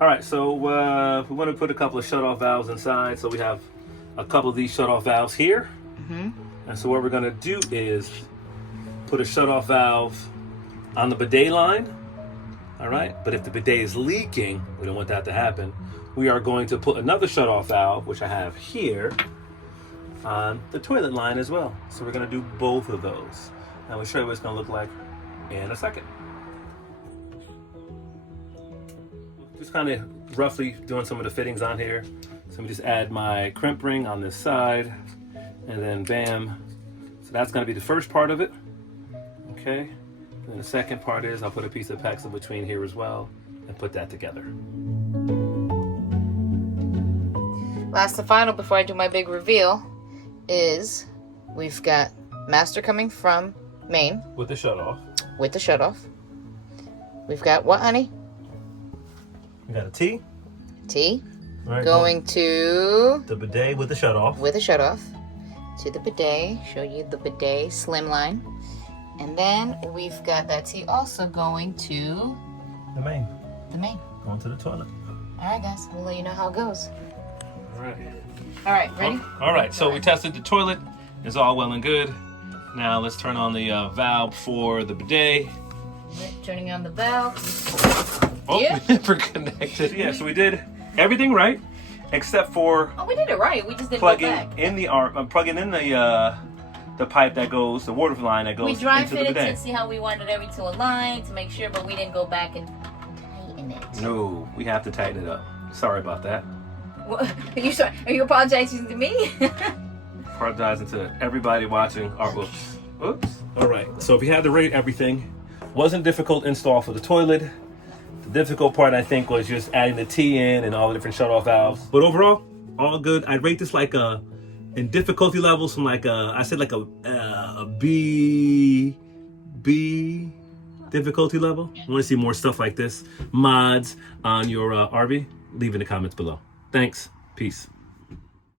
All right, so we want to put a couple of shut-off valves inside. So we have a couple of these shut-off valves here. And so what we're going to do is put a shut-off valve on the bidet line. All right, but if the bidet is leaking, we don't want that to happen. We are going to put another shut-off valve, which I have here, on the toilet line as well. So we're going to do both of those. And we'll show you what it's going to look like in a second. Just kind of roughly doing some of the fittings on here. So let me just add my crimp ring on this side, and then bam. So that's going to be the first part of it. Okay. And then the second part is I'll put a piece of PEX in between here as well and put that together. Last and final before I do my big reveal is we've got master coming from main. With the shut off. With the shut off. We've got what, honey? We got a T. T. Right, going to the bidet with the shut off. With the shut off. To the bidet. Show you the bidet slimline. And then we've got that T also going to the main. The main. Going to the toilet. Alright guys, we'll let you know how it goes. Alright. Alright, ready? Alright, so we tested the toilet. It's all well and good. Now let's turn on the valve for the bidet. Turning on the valve. Oh, yeah. We never connected. Yeah, so we did everything right, except for we did it right. We just didn't go back. Plugging in the pipe that goes, the water line that goes into the bidet. We dry fitted to see how we wanted everything to align to make sure, but we didn't go back and tighten it. No, we have to tighten it up. Sorry about that. What? Are you apologizing to me? Apologizing to everybody watching. Whoops. All right. So if you had to rate everything, wasn't difficult install for the toilet. The difficult part, I think, was just adding the T in and all the different shut-off valves. But overall, all good. I'd rate this like in difficulty levels from like I said like a B difficulty level. You want to see more stuff like this, mods on your RV? Leave in the comments below. Thanks. Peace.